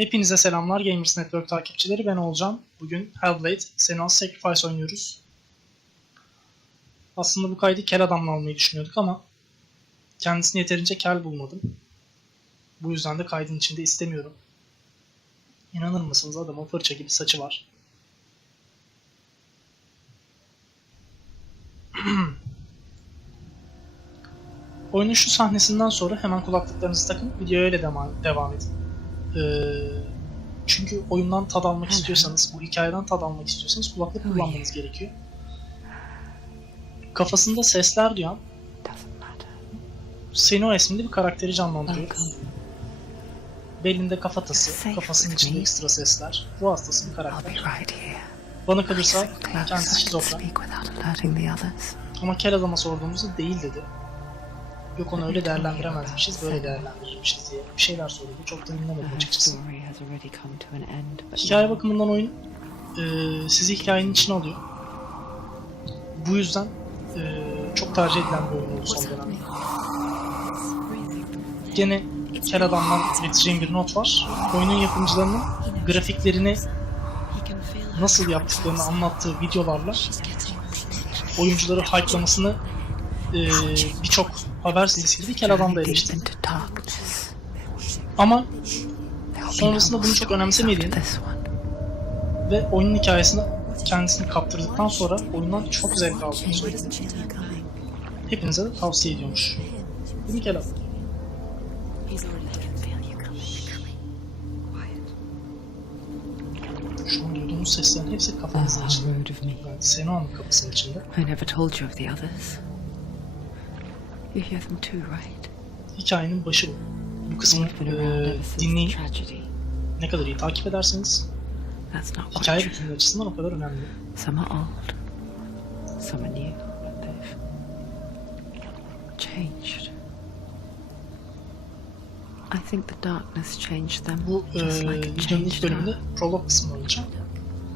Hepinize selamlar Gamers Network takipçileri, ben Oolcan. Bugün Hellblade, Senua Sacrifice oynuyoruz. Aslında bu kaydı kel adamla almayı düşünüyorduk ama kendisini yeterince kel bulmadım. Bu yüzden de kaydın içinde istemiyorum. İnanır mısınız, adamın fırça gibi saçı var. Oyunun şu sahnesinden sonra hemen kulaklıklarınızı takın, videoya öyle devam edin. Çünkü oyundan tad almak istiyorsanız, bu hikayeden tad almak istiyorsanız kulaklık kullanmanız gerekiyor. Kafasında sesler duyan Senua isminde bir karakteri canlandırıyoruz. Belinde kafatası, kafasının içinde ekstra sesler, ruh hastası bir karakter. Bana kalırsa kendisi şizofren. Ama kel adama sorduğumuzda değil dedi. Yok, onu öyle değerlendiremezmişiz, böyle değerlendirirmişiz diye bir şeyler söyledi. Çok da dinlemedim açıkçası. Hikaye bakımından oyun sizi hikayenin içine alıyor. Bu yüzden çok tercih edilen bir oyun oldu son dönemde. Gene kel adamdan ileteceğim bir not var. Oyunun yapımcılarının grafiklerini nasıl yaptıklarını anlattığı videolarla oyuncuları hype'lamasını birçok haber sitesiyle kel adam da eleştirdi. Ama sonrasında bunu çok önemsemediğini ve oyunun hikayesini kendisini kaptırdıktan sonra oyundan çok zevk aldığını söyledi. Hepinize de tavsiye ediyormuş. Değil mi kel adam? Şu an duyduğumuz seslerin hepsi kafanızın içinde. Yani Senua'nın kafasının içinde. Hikayenin başı bu. Bu kısmı dinleyin. Ne kadar iyi takip ederseniz hikaye bütünlüğü açısından o kadar önemli. Bu videonun ilk bölümünde prolog kısmını alacağım.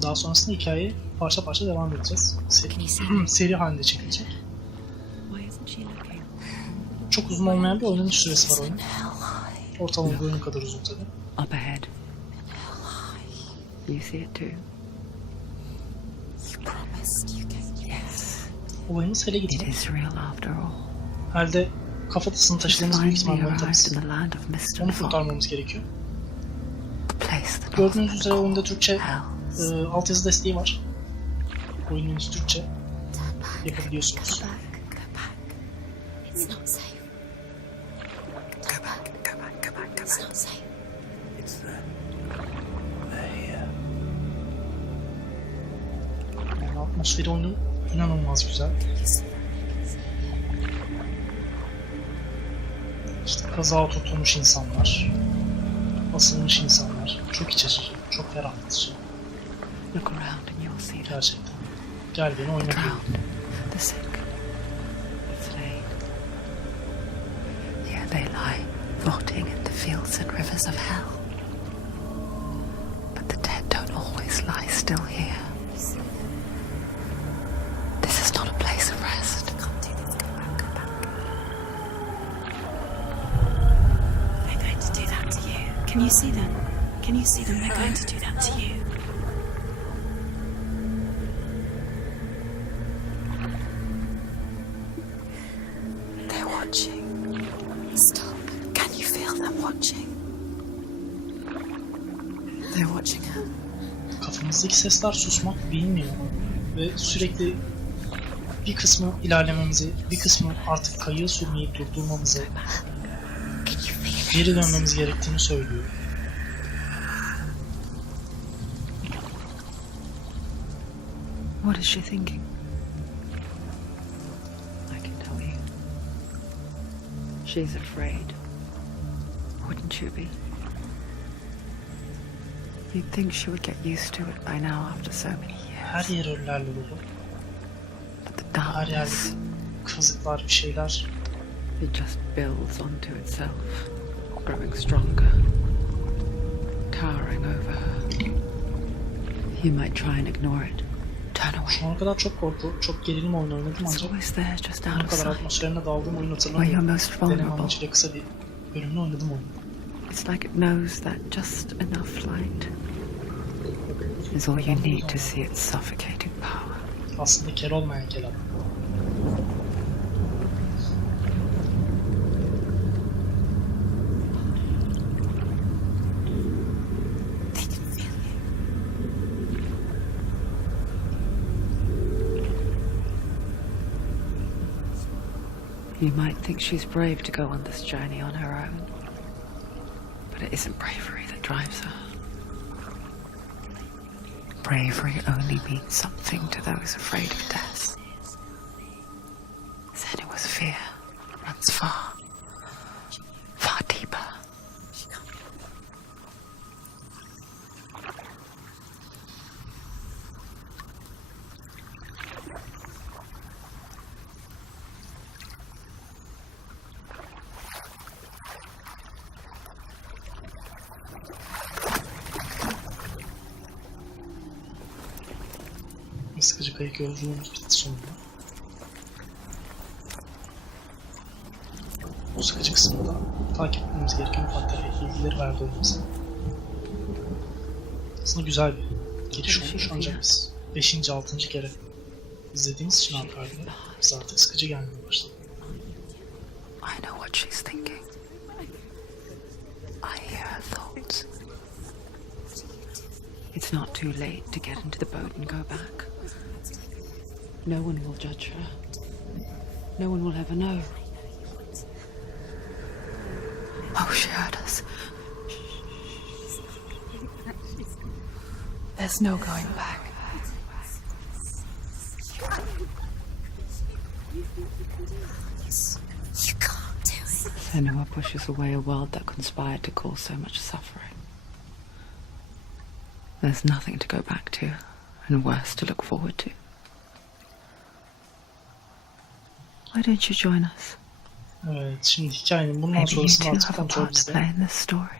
Daha sonrasında hikayeye parça parça devam edeceğiz. Seri halinde çekilecek. Çok uzun olmayan bir oynanış süresi var oyunun. Ortalama bir oyun kadar uzun tabi. Olayımız hele gidiyor. Halde kafatasını taşıdığımız büyük ihtimal manitamız. Onu kurtarmamız gerekiyor. Gördüğünüz üzere oyunda Türkçe altyazı desteği var. Oyunun Türkçe yapabiliyorsunuz. Yani atmosferi oyunun inanılmaz güzel. İşte kaza tutulmuş insanlar, asılmış insanlar, çok iç açıcı, çok ferahlatıcı. Gerçekten. Gel beni oyna diyor. They lie, rotting in the fields and rivers of hell. But the dead don't always lie still here. This is not a place of rest. They're going to do that to you. Can you see them? Can you see them? They're going to do that to you. They're watching. Stop. Can you feel them watching? They're watching her. Kafamızdaki sesler susmak bilmiyor ve sürekli bir kısmı ilerlememizi, bir kısmı artık kayığı sürmeyip durdurmamızı, geri dönmemiz gerektiğini söylüyor. What is she thinking? I can tell you. She's afraid. Wouldn't you be? You'd think she would get used to it by now after so many years. Her yer ölülerle dolu. But the Her yerde darkness, kazıklar, bir şeyler. it just builds onto itself, growing stronger, towering over her. You might try and ignore it. Turn away. Şu ana kadar çok korku, çok gerilim oyunu oynadım It's ancak always there, just bu out of kadar sight. atmosferine daldığım oyun Where you're hatırlamıyorum. most Deneme vulnerable. amacıyla kısa bir bölümünü oynadım oyunu. It's like it knows that just enough light is all you need to see its suffocating power. Aslında kel olmayan kel adam. You might think she's brave to go on this journey on her own, but it isn't bravery that drives her. Bravery only means something to those afraid of death. Senua's fear runs far, far deeper. Sıkıcı kayık yolculuğumuz bitti sonunda. Bu sıkıcı kısmında takip etmemiz gereken ufak tefek bilgileri verdi oyunumuza. Aslında güzel bir giriş olmuş ancak biz 5. 6. kere izlediğimiz için hanımefendi biz artık sıkıcı gelmeye başladı. I know what she's thinking. I hear her thoughts. It's not too late to get into the boat and go back. No one will judge her. No one will ever know. Oh, she heard us. There's no going back. You can't do it. Senua pushes away a world that conspired to cause so much suffering. There's nothing to go back to, and worse to look forward to. Why don't you join us? Evet, şimdi hikayenin bundan Maybe you sonrasını two artık have a kontrol part to bizde. play in this story.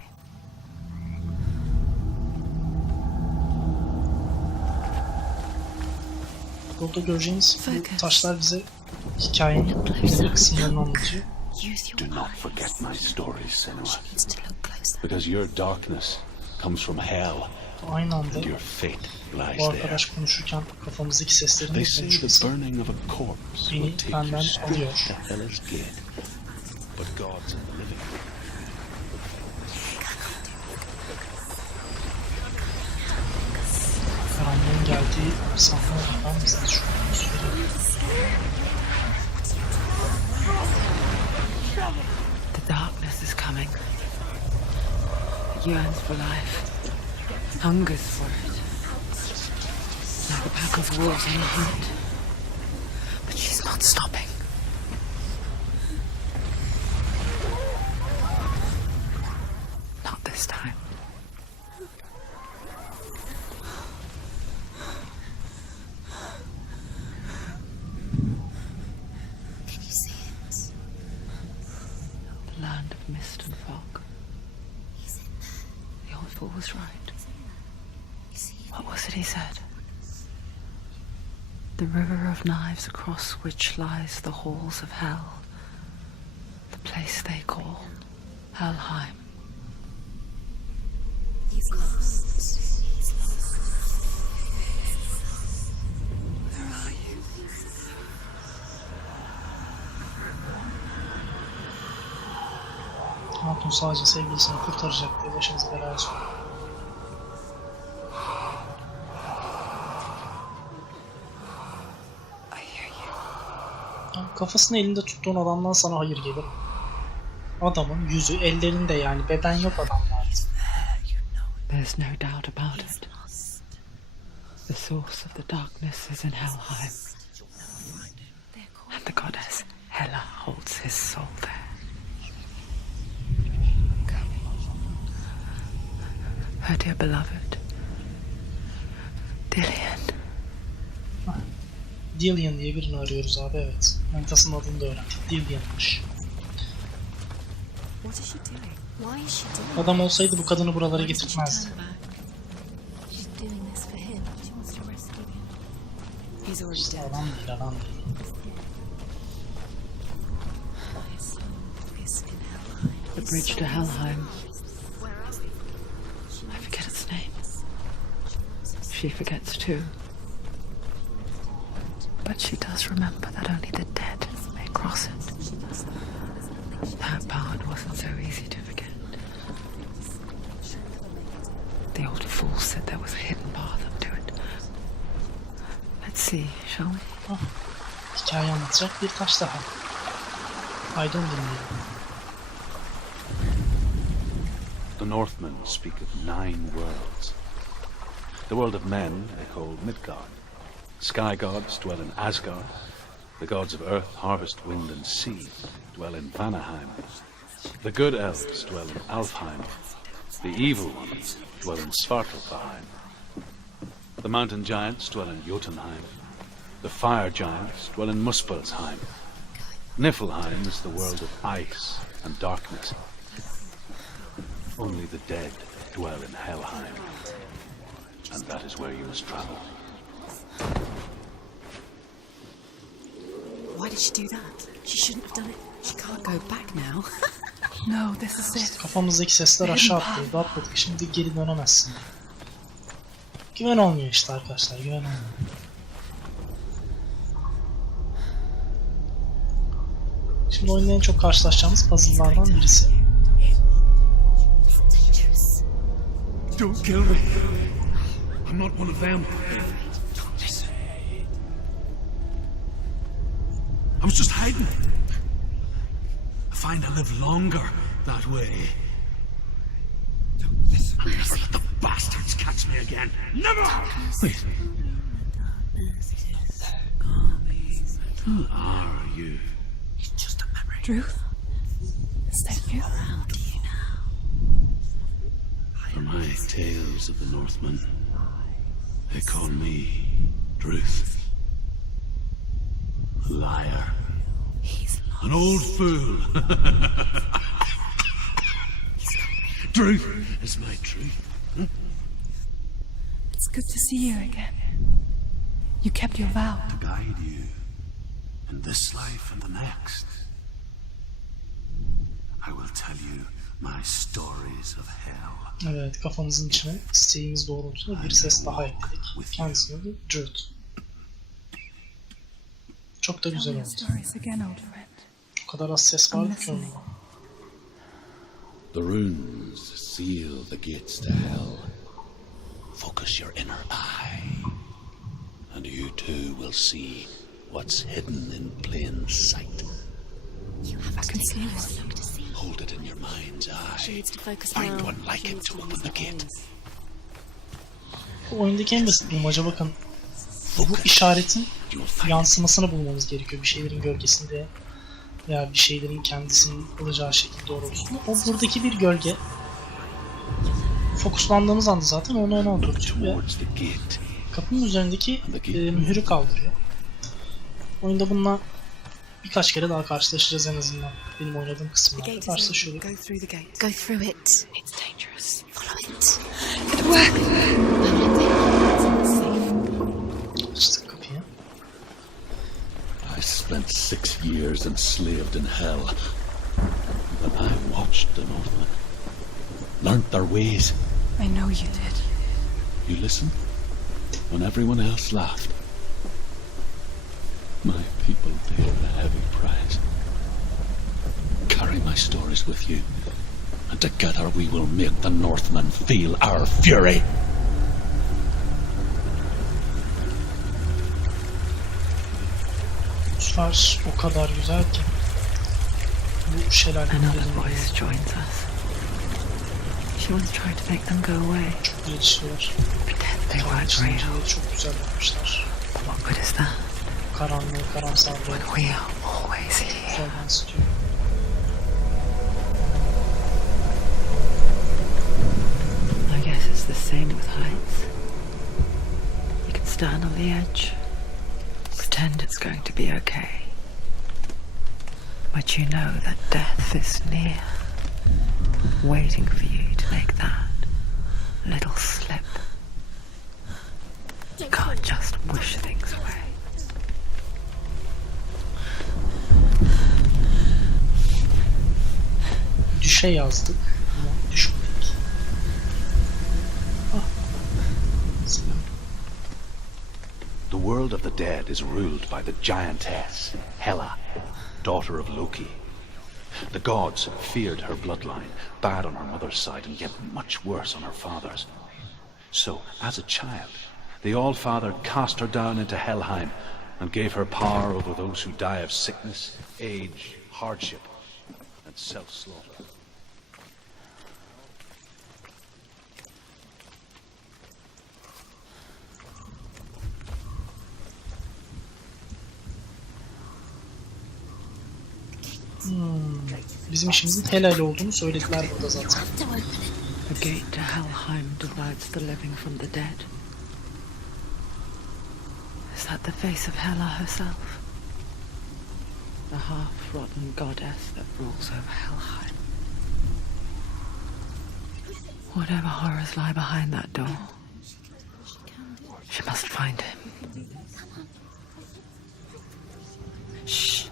Burada göreceğiniz bu taşlar bize hikayenin belirli kısımlarını anlatıyor. Do not forget my stories, Senua. Because your darkness comes from hell, Aynı anda and your fate lies bu there. arkadaş konuşurken kafamızdaki seslerin They de say the konuşması burning of a corpse will beni take benden you straight alıyor. to hell is dead. But God's living. Karanlığın geldiği sahne bakar mısınız şu atmosferi? The darkness is coming. It yearns for life, hungers for it, like a pack of wolves on a hunt. But she's not stopping. Not this time. Can you see it? The land of mist and fog. He's in there. The old fool was right. You see? What was it he said? The river of knives across which lies the halls of hell. The place they call Helheim. He's lost. He's lost. Where are you? Hatun sadece sevgilisini kurtaracak diye başınızı belaya sokuyor. I hear you. Yani kafasını elinde tuttuğun adamdan sana hayır gelir. Adamın yüzü, ellerinde yani beden yok adamlarda. There's no doubt about it. The source of the darkness is in Helheim. And the goddess Hela holds his soul there. Her dear beloved, Dillian. Dillian diye birini arıyoruz abi, evet. Manitasının adını da öğrendik. Dillian'mış. What is she doing? Why is she doing Adam olsaydı bu kadını buralara Why doesn't she getirtmezdi. turn back? She's doing this for him. She wants to rescue him. He's already İşte dead. adam değil, adam değil. His soul is in Helheim. The bridge to Helheim she forgets too. But she does remember that only the dead may cross it. That part wasn't so easy to forget. The old fool said there was a hidden path up to it. Let's see, shall we? Ah, hikaye anlatacak bir taş daha. Haydi onu dinleyelim. The Northmen speak of 9 worlds. The world of men they call Midgard. Sky gods dwell in Asgard. The gods of earth, harvest, wind and sea dwell in Vanaheim. The good elves dwell in Alfheim. The evil ones dwell in Svartalfheim. The mountain giants dwell in Jotunheim. The fire giants dwell in Muspelheim. Niflheim is the world of ice and darkness. Only the dead dwell in Helheim. And that is where you must travel. Why did she do that? She shouldn't have done it. She can't go back now. No, this is it. Kafamızdaki sesler aşağı atlıyordu. Atladık. Şimdi geri dönemezsin. Güven olmuyor işte arkadaşlar. Güven olmuyor. Şimdi oyunda en çok karşılaşacağımız puzzle'lardan birisi. Don't kill me. I'm not one of them. I was just hiding. I find I live longer that way. I'll never let the bastards catch me again. Never! Wait. Who are you? It's just a memory. Truth? Is that you? How do you know? For my tales of the Northmen, they call me Druth. Liar. He's lost. An old fool. Truth is my truth. It's good to see you again. You kept your vow. To guide you in this life and the next. I will tell you my stories of hell. Evet, kafamızın içine isteğimiz doğrultusunda bir ses daha ekledik. Kendisinin adı Druth. Çok da güzel oldu. O kadar az ses vardı ki onunla. The runes seal the gates to hell. Focus your inner eye, and you too will see what's hidden in plain sight. I can see one. Hold it in your mind's She eye. needs to focus Find now. one like it to open the gate. Bu oyundaki en basit bulmaca bakın. Bu işaretin yansımasını bulmamız gerekiyor. Bir şeylerin gölgesinde veya bir şeylerin kendisinin alacağı şekilde doğrultusunda. O buradaki bir gölge. Fokuslandığımız anda zaten onu ona oturtuyor ve Towards the gate. kapının üzerindeki mühürü kaldırıyor. Oyunda bununla birkaç kere daha karşılaşacağız en azından. Benim oynadığım The kısımlarda gate is karşılaşıyoruz. Go through the gate. Go through it. It's dangerous. Follow it. It worked! Açtık kapıyı. I spent 6 years enslaved in hell. But I watched the Northmen. Learned their ways. I know you did. You listened when everyone else laughed. My people paid a heavy price. Carry my stories with you, and together we will make the Northmen feel our fury. Uçlar o kadar güzel ki. Bu şelalenin Another voice joins us. She once tried to make them go away. çok gelişiyorlar. Pretend they weren't real. Zincirleri çok güzel yapmışlar. What good is that? Karanlığı, karamsarlığı We are always here. güzel yansıtıyor. I guess it's the same with heights. You can stand on the edge, pretend it's going to be okay. But you know that death is near, waiting for you to make that little slip. You can't just wish things away. Düşe yazdık ama düşmedik. Ah. Selam. world of the dead is ruled by the giantess, Hela, daughter of Loki. The gods feared her bloodline, bad on her mother's side and yet much worse on her father's. So, as a child, the All-Father cast her down into Helheim and gave her power over those who die of sickness, age, hardship, and self-slaughter. Bizim işimizin Hela ile olduğunu söylediler burada zaten. The gate to Helheim divides the living from the dead. Is that the face of Hela herself? The half-rotten goddess that rules over Helheim. Whatever horrors lie behind that door, she must find him. Shh.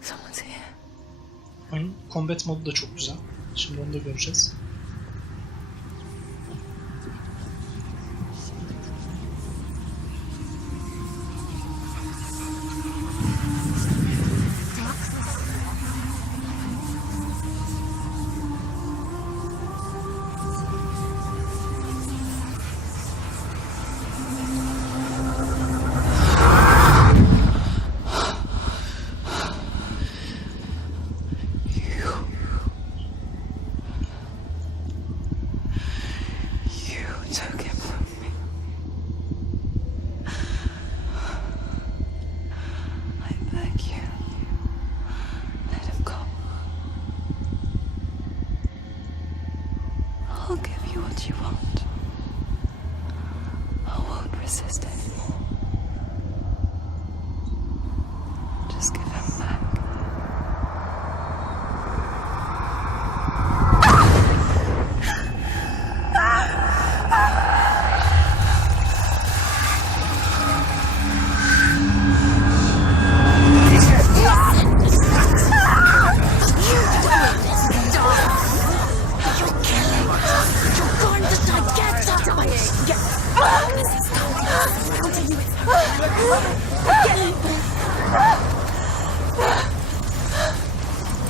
Someone's here. Oyun combat modu da çok güzel. Şimdi onu da göreceğiz. I'll give you what you want. I won't resist anymore. Just give him back.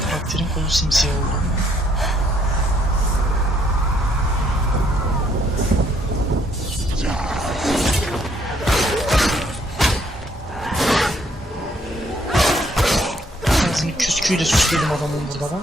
Karakterin kolu simsiyah oldu. Ağzını küsküyle süsledim adamın burada ben.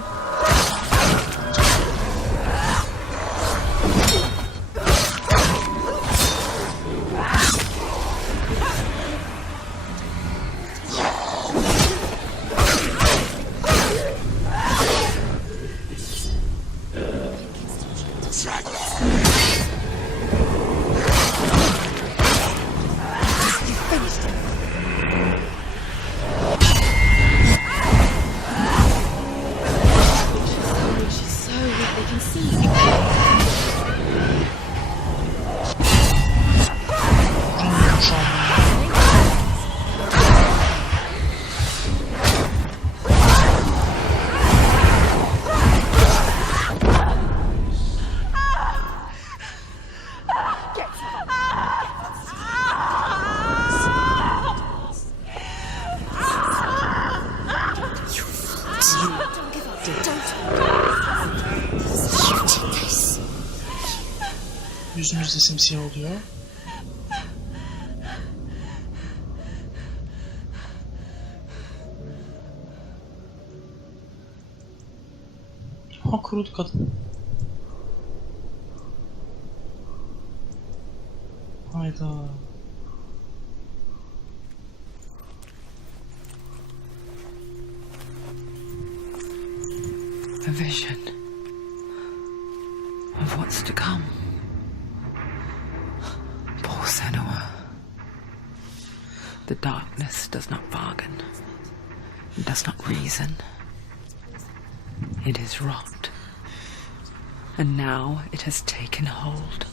Yüzünüz de simsiyah oluyor. Ha, kurudu kadın. Hayda. A vision of what's to come. Poor Senua. The darkness does not bargain, it does not reason. It is wrought, and now it has taken hold.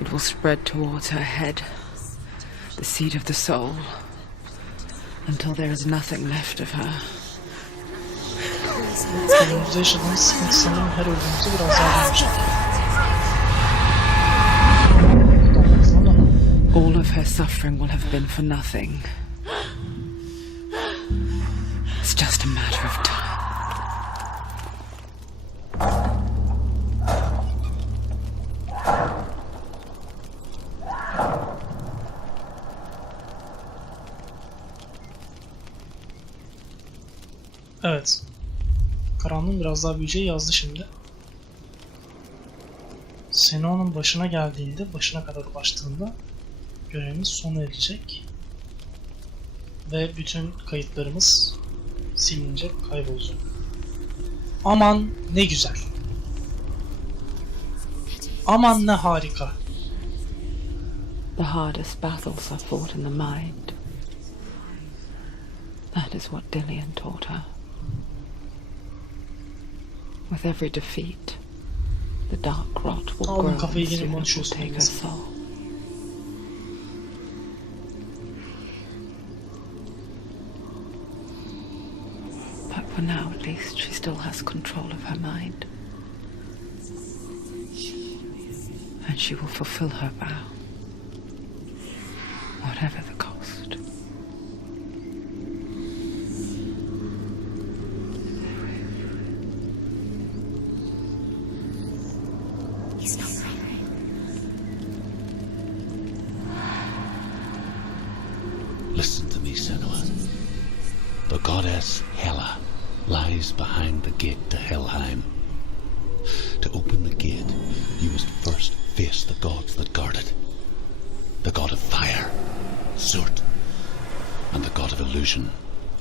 It will spread towards her head, the seat of the soul, until there is nothing left of her. Oyunumuzda yaşadığımız sıkıntı sanırım her öldüğümüzde biraz daha büyüyecek. her suffering will have been for nothing. It's just a matter of time. Evet. Karanlığın biraz daha büyüyeceği yazdı şimdi. Senua'nın başına geldiğinde, başına kadar ulaştığında görevimiz sona erecek. Ve bütün kayıtlarımız silinecek, kaybolacak. Aman ne güzel. Aman ne harika. The hardest battles are fought in the mind. That is what Dillian taught her. With every defeat, the dark rot will Oğlum, grow kafayı and yine soon it will konuşuyorsun take her neyse. soul. But for now, at least, she still has control of her mind. And she will fulfill her vow, whatever the cost. He's not right. Listen to me, Senua. The goddess Hela lies behind the gate to Helheim. To open the gate, you must first face the gods that guard it. The god of fire, Surt, and the god of illusion,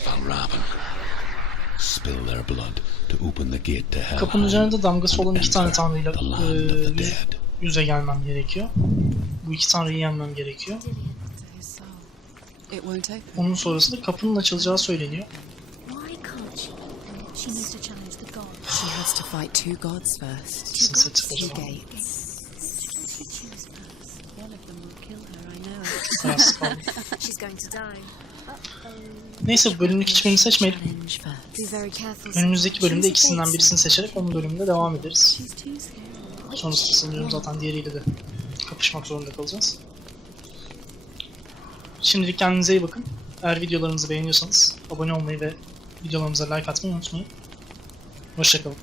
Valravan. Spill their blood to open the gate to Helheim. Kapının üzerinde damgası olan and iki tane enter tanrıyla the land of the dead. yüze gelmem gerekiyor. Bu iki tanrıyı yenmem gerekiyor. It won't open. Onun sonrasında kapının açılacağı söyleniyor. Why can't she? She needs to challenge the gods. She has to fight two gods first. Sinsi o Two zaman. gates. She choose first. One of them will kill her, I know. Çok kararsız kaldım. She's going to die. Neyse, bu bölümlük hiçbirini seçmeyelim. Challenge first. Be very careful. Önümüzdeki bölümde ikisinden birisini seçerek onun bölümünde devam ederiz. She's too scared. Sonrasında sanıyorum zaten diğeriyle de kapışmak zorunda kalacağız. Şimdilik kendinize iyi bakın. Eğer videolarımızı beğeniyorsanız abone olmayı ve videolarımıza like atmayı unutmayın. Hoşça kalın.